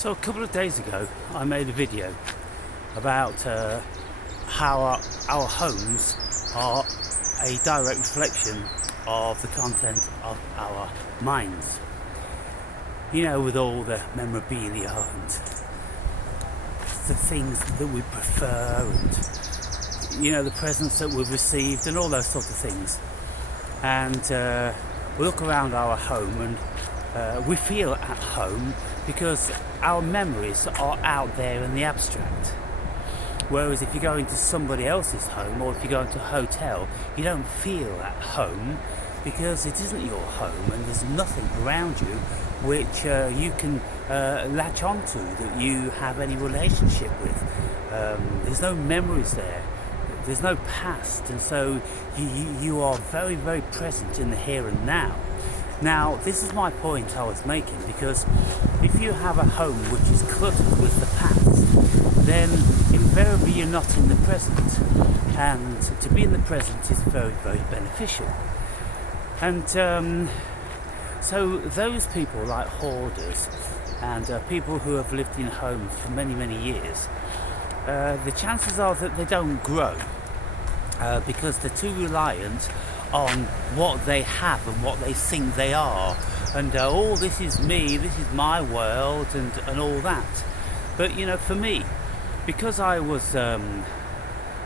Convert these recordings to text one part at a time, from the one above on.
So a couple of days ago I made a video about how our homes are a direct reflection of the content of our minds. You know, with all the memorabilia and the things that we prefer and, you know, the presents that we've received and all those sorts of things. And we look around our home and we feel at home because our memories are out there in the abstract. Whereas if you go into somebody else's home or if you go into a hotel, you don't feel at home because it isn't your home and there's nothing around you which you can latch onto that you have any relationship with. There's no memories there. There's no past, and so you are very, very present in the here and now. Now, this is my point I was making, because if you have a home which is cluttered with the past, then invariably you're not in the present, and to be in the present is very, very beneficial. And so those people like hoarders and people who have lived in homes for many, many years, the chances are that they don't grow because they're too reliant on what they have and what they think they are, and oh, this is me, this is my world, and all that. But you know, for me, because I was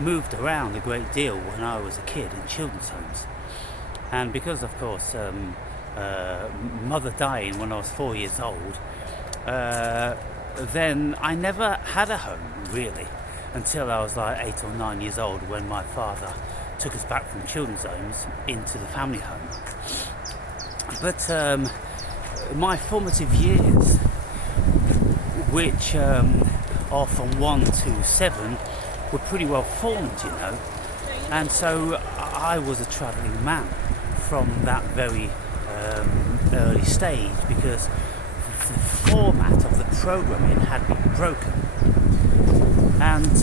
moved around a great deal when I was a kid in children's homes, and because of course mother dying when I was 4 years old, then I never had a home really until I was like 8 or 9 years old, when my father took us back from children's homes into the family home. But my formative years, which are from 1 to 7, were pretty well formed, you know, and so I was a travelling man from that very early stage, because the format of the programming had been broken. And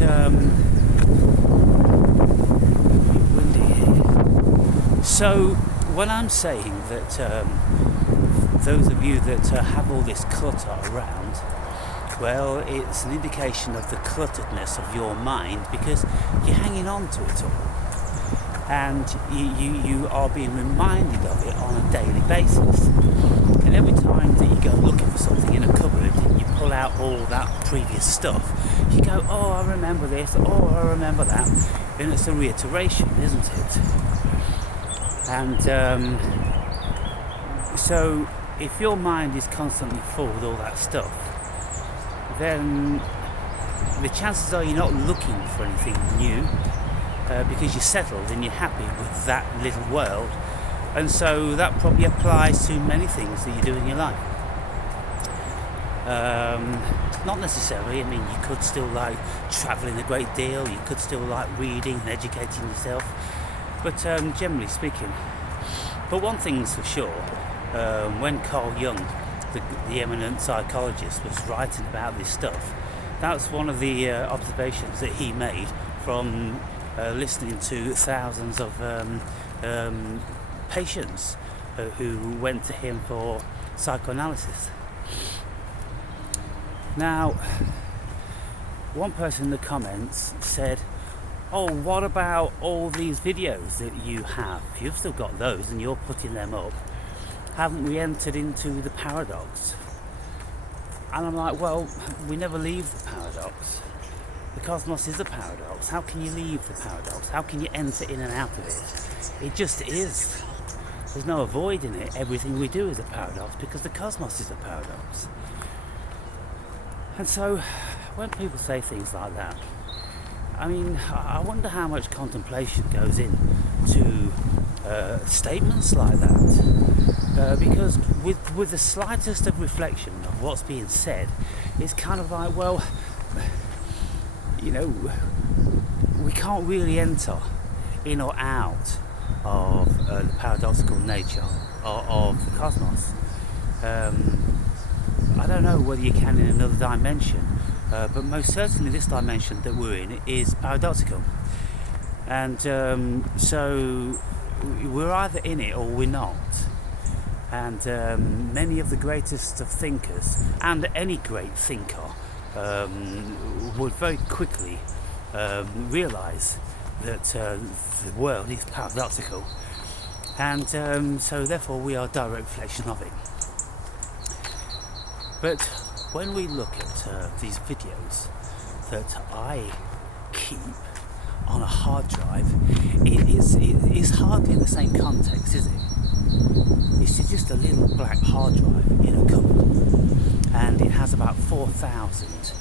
so when I'm saying that those of you that have all this clutter around, well, it's an indication of the clutteredness of your mind, because you're hanging on to it all, and you are being reminded of it on a daily basis. And every time that you go looking for something in a cupboard, you pull out all that previous stuff, you go, oh, I remember this, oh, I remember that, and it's a reiteration, isn't it? And so if your mind is constantly full with all that stuff, then the chances are you're not looking for anything new, because you're settled and you're happy with that little world. And so that probably applies to many things that you do in your life. Not necessarily, I mean, you could still like travelling a great deal, you could still like reading and educating yourself, but generally speaking. But one thing's for sure, when Carl Jung, the eminent psychologist, was writing about this stuff, that's one of the observations that he made from listening to thousands of patients who went to him for psychoanalysis. Now, one person in the comments said, oh, what about all these videos that you have? You've still got those and you're putting them up. Haven't we entered into the paradox? And I'm like, well, we never leave the paradox. The cosmos is a paradox. How can you leave the paradox? How can you enter in and out of it? It just is. There's no avoiding it. Everything we do is a paradox because the cosmos is a paradox. And so when people say things like that, I mean, I wonder how much contemplation goes in to statements like that. Because with the slightest of reflection of what's being said, it's kind of like, well, you know, we can't really enter in or out of the paradoxical nature of the cosmos. I don't know whether you can in another dimension, but most certainly this dimension that we're in is paradoxical. And so we're either in it or we're not. And many of the greatest of thinkers, and any great thinker, would very quickly realise that the world is paradoxical, and so therefore we are a direct reflection of it. But when we look at these videos that I keep on a hard drive, it is hardly the same context, is it? It's just a little black hard drive in a cupboard, and it has about 4,000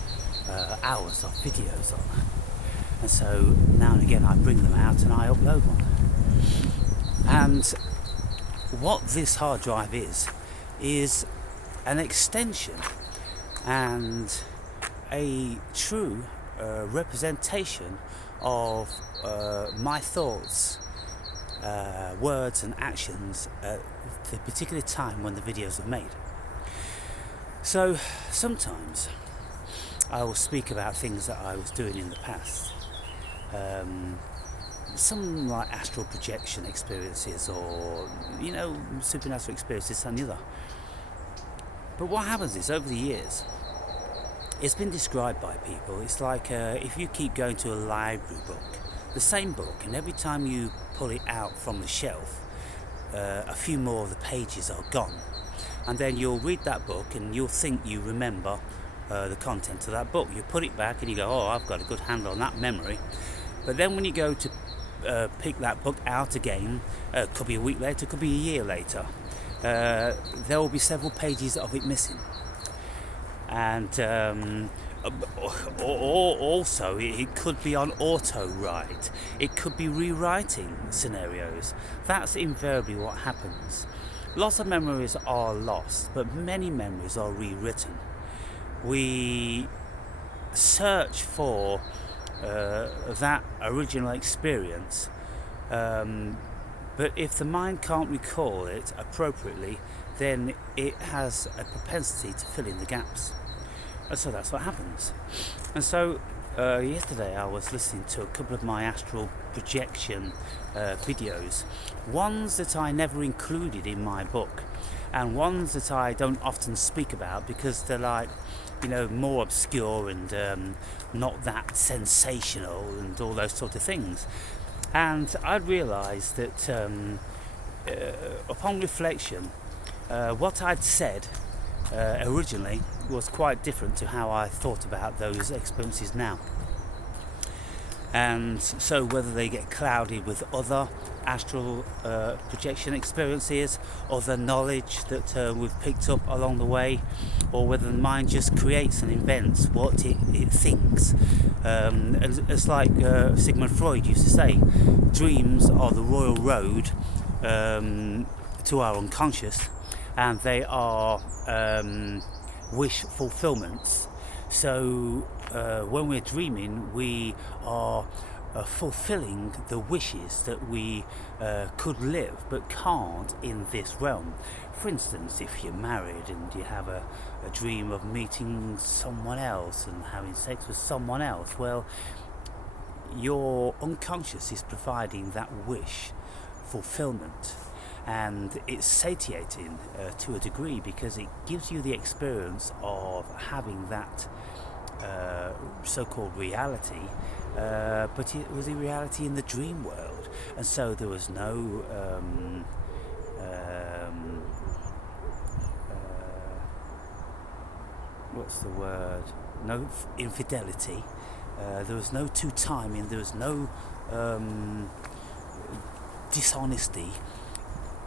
hours of videos on it. And so now and again I bring them out and I upload them. And what this hard drive is an extension and a true representation of my thoughts, words and actions at the particular time when the videos are made. So sometimes I will speak about things that I was doing in the past, some like astral projection experiences, or supernatural experiences and the other. But what happens is, over the years, it's been described by people, it's like if you keep going to a library book, the same book, and every time you pull it out from the shelf, a few more of the pages are gone, and then you'll read that book and you'll think you remember the content of that book. You put it back and you go, oh, I've got a good handle on that memory. But then when you go to pick that book out again, could be a week later, could be a year later, there will be several pages of it missing. And also it could be on auto write, it could be rewriting scenarios. That's invariably what happens. Lots of memories are lost, but many memories are rewritten. We search for that original experience, but if the mind can't recall it appropriately, then it has a propensity to fill in the gaps. And so that's what happens. And so yesterday I was listening to a couple of my astral projection videos, ones that I never included in my book, and ones that I don't often speak about because they're like, more obscure and not that sensational and all those sort of things. And I realised that upon reflection, what I'd said originally was quite different to how I thought about those experiences now. And so whether they get clouded with other astral projection experiences, other knowledge that we've picked up along the way, or whether the mind just creates and invents what it thinks. And it's like Sigmund Freud used to say, dreams are the royal road to our unconscious, and they are wish fulfillments. So when we're dreaming, we are fulfilling the wishes that we could live but can't in this realm. For instance, if you're married and you have a dream of meeting someone else and having sex with someone else, well, your unconscious is providing that wish fulfillment, and it's satiating to a degree because it gives you the experience of having that so-called reality, but it was a reality in the dream world, and so there was no what's the word? No infidelity. There was no two-timing. There was no dishonesty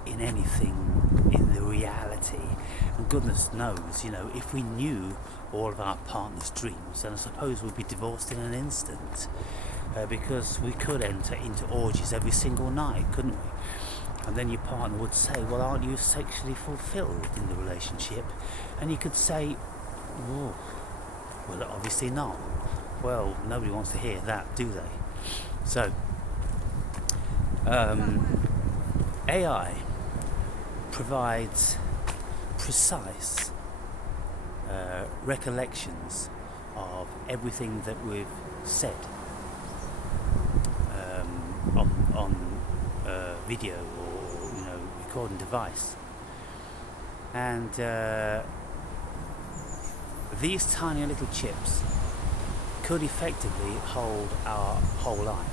in anything in the reality. And goodness knows, if we knew all of our partner's dreams, then I suppose we'd be divorced in an instant, because we could enter into orgies every single night, couldn't we? And then your partner would say, well, aren't you sexually fulfilled in the relationship? And you could say, oh, well, obviously not. Well, nobody wants to hear that, do they? So AI provides precise recollections of everything that we've said on video or recording device. And these tiny little chips could effectively hold our whole life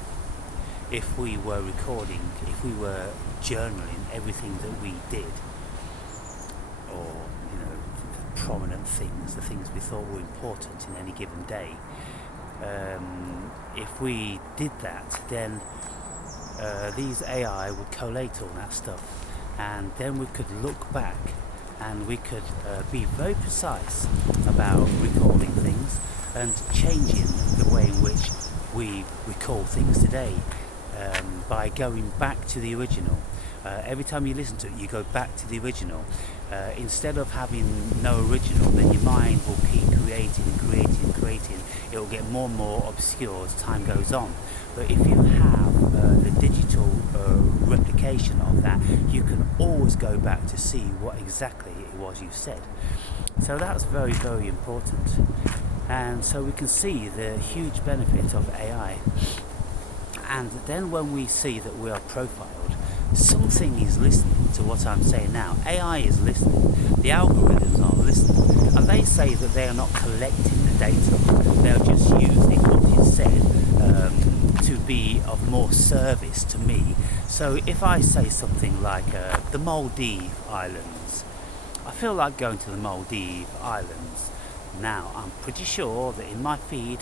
if we were recording, if we were journaling everything that we did, or the prominent things, the things we thought were important in any given day. If we did that, then these AI would collate all that stuff, and then we could look back and we could be very precise about recording things and changing the way in which we recall things today, by going back to the original. Every time you listen to it, you go back to the original. Instead of having no original, then your mind will keep creating. It will get more and more obscure as time goes on. But if you have the digital replication of that, you can always go back to see what exactly it was you said. So that's very, very important. And so we can see the huge benefit of AI. And then when we see that we are profiled, something is listening to what I'm saying now. AI is listening. The algorithms are listening. And they say that they are not collecting the data. They're just using what is said to be of more service to me. So if I say something like the Maldives Islands, I feel like going to the Maldives Islands. Now, I'm pretty sure that in my feed,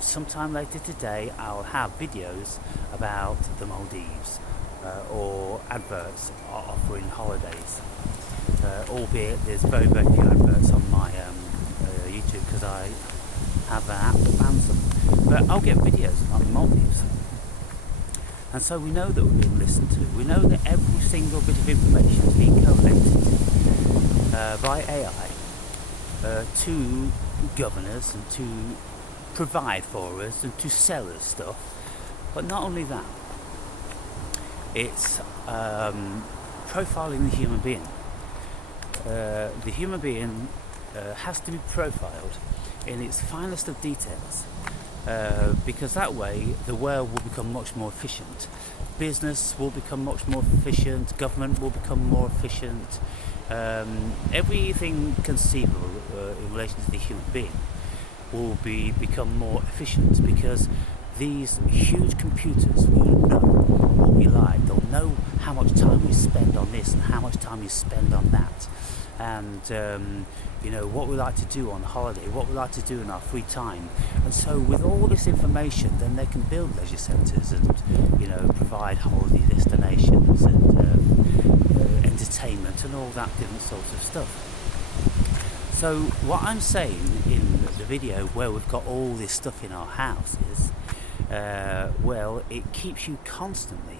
sometime later today, I'll have videos about the Maldives, or adverts offering holidays. Albeit there's very, very few adverts on my YouTube, because I have an app that bans them. But I'll get videos about the Maldives. And so we know that we're being listened to. We know that every single bit of information is being collated by AI to governors and to provide for us and to sell us stuff. But not only that, it's profiling the human being. The human being has to be profiled in its finest of details, because that way the world will become much more efficient. Business will become much more efficient. Government will become more efficient. Everything conceivable in relation to the human being will become more efficient, because these huge computers will know what we like. They'll know how much time we spend on this and how much time we spend on that, and what we like to do on holiday, what we like to do in our free time. And so with all this information, then they can build leisure centres and provide holiday destinations and entertainment and all that different sorts of stuff. So what I'm saying in the video, where we've got all this stuff in our house, is it keeps you constantly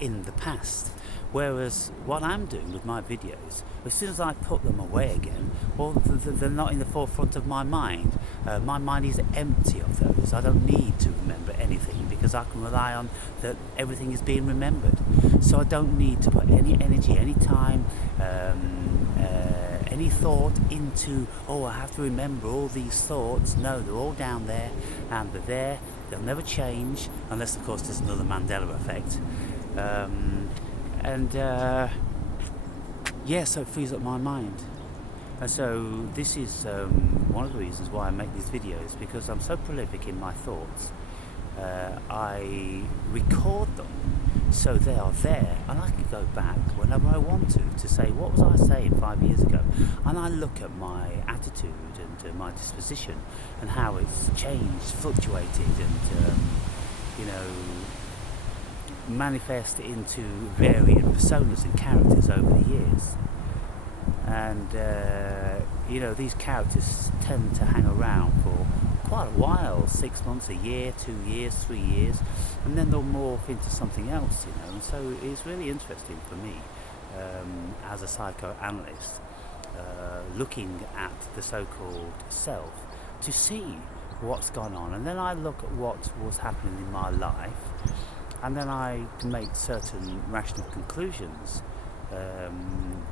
in the past. Whereas what I'm doing with my videos, as soon as I put them away again, they're not in the forefront of my mind. My mind is empty of those. I don't need to remember anything, because I can rely on that everything is being remembered. So I don't need to put any energy, any time, any thought into, I have to remember all these thoughts. No, they're all down there, and they're there. They'll never change, unless of course there's another Mandela effect. So it frees up my mind. And so this is one of the reasons why I make these videos, because I'm so prolific in my thoughts. I record them so they are there, and I can go back whenever I want to say, what was I saying 5 years ago? And I look at my attitude and my disposition and how it's changed, fluctuated, and manifest into varying personas and characters over the years. And these characters tend to hang around for quite a while, 6 months, a year, 2 years, 3 years, and then they'll morph into something else, and so it's really interesting for me as a psychoanalyst, looking at the so-called self to see what's gone on. And then I look at what was happening in my life, and then I can make certain rational conclusions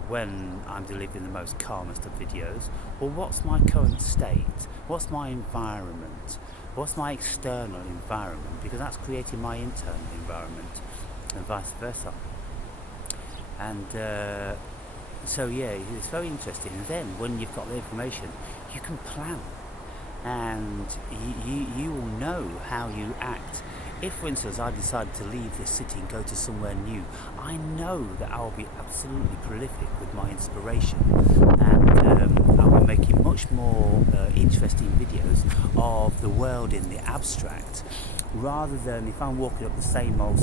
when I'm delivering the most calmest of videos. Well, what's my current state? What's my environment? What's my external environment? Because that's creating my internal environment, and vice versa. And So yeah, it's very interesting. And then when you've got the information, you can plan, and you will know how you act. If, for instance, I decided to leave this city and go to somewhere new, I know that I will be absolutely prolific with my inspiration, and I will be making much more interesting videos of the world in the abstract, rather than if I'm walking up the same old,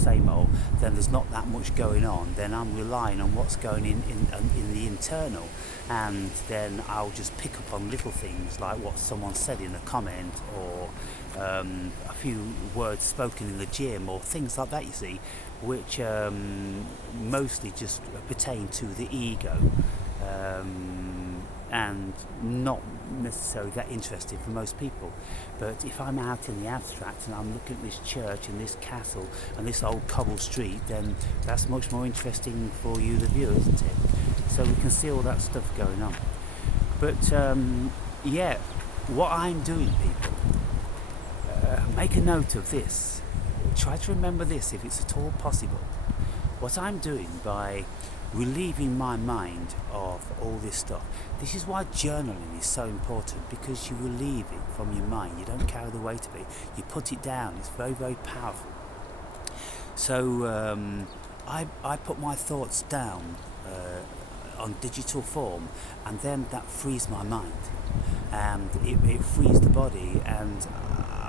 then there's not that much going on. Then I'm relying on what's going in the internal, and then I'll just pick up on little things like what someone said in a comment, or a few words spoken in the gym, or things like that, you see, which mostly just pertain to the ego, and not necessarily that interesting for most people. But if I'm out in the abstract and I'm looking at this church and this castle and this old cobble street, then that's much more interesting for you, the viewer, isn't it? So we can see all that stuff going on. But yeah, what I'm doing, people, make a note of this. Try to remember this if it's at all possible. What I'm doing by relieving my mind of all this stuff. This is why journaling is so important, because you relieve it from your mind. You don't carry the weight of it. You put it down. It's very, very powerful. So I put my thoughts down on digital form, and then that frees my mind, and it frees the body, and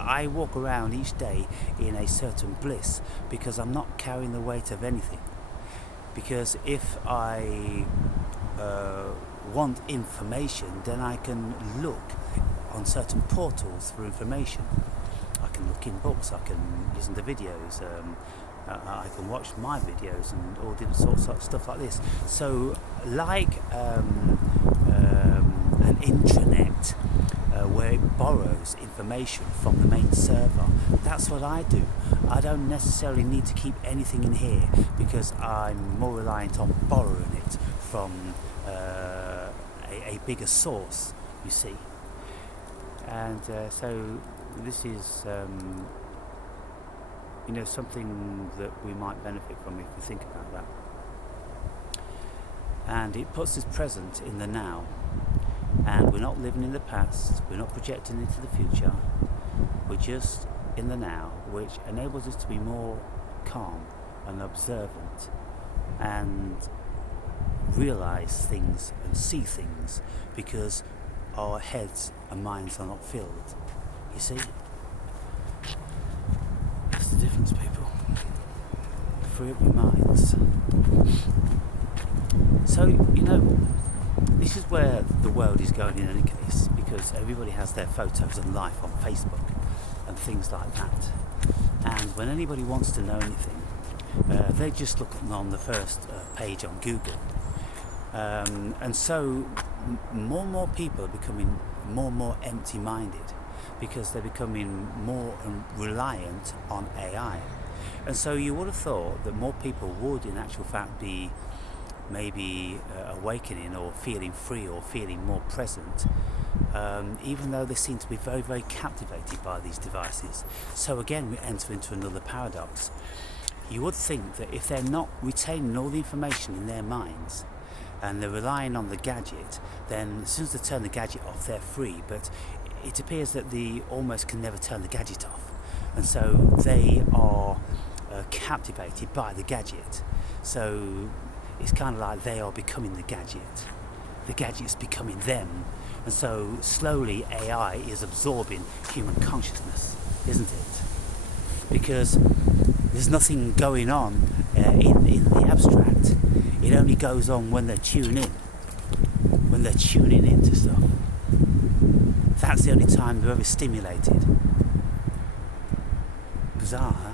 I walk around each day in a certain bliss, because I'm not carrying the weight of anything. Because if I want information, then I can look on certain portals for information. I can look in books, I can listen to videos, I can watch my videos and all different sorts of stuff like this. So like an intranet where it borrows information from the main server, that's what I do. I don't necessarily need to keep anything in here, because I'm more reliant on borrowing it from a bigger source, you see. And so this is something that we might benefit from if we think about that. And it puts us present in the now, and we're not living in the past, we're not projecting into the future, we're just in the now, which enables us to be more calm and observant and realize things and see things, because our heads and minds are not filled. You see? That's the difference, people. Free up your minds. So, this is where the world is going in any case, because everybody has their photos and life on Facebook and things like that. And when anybody wants to know anything, they just look on the first page on Google. And so more and more people are becoming more and more empty-minded, because they're becoming more reliant on AI. And so you would have thought that more people would in actual fact be maybe awakening or feeling free or feeling more present, even though they seem to be very, very captivated by these devices. So again, we enter into another paradox. You would think that if they're not retaining all the information in their minds and they're relying on the gadget, then as soon as they turn the gadget off, they're free. But it appears that they almost can never turn the gadget off, and so they are captivated by the gadget. So it's kind of like they are becoming the gadget's becoming them, and so slowly AI is absorbing human consciousness, isn't it? Because there's nothing going on in the abstract. It only goes on when they're tuning into stuff. That's the only time they're ever stimulated. Bizarre, huh?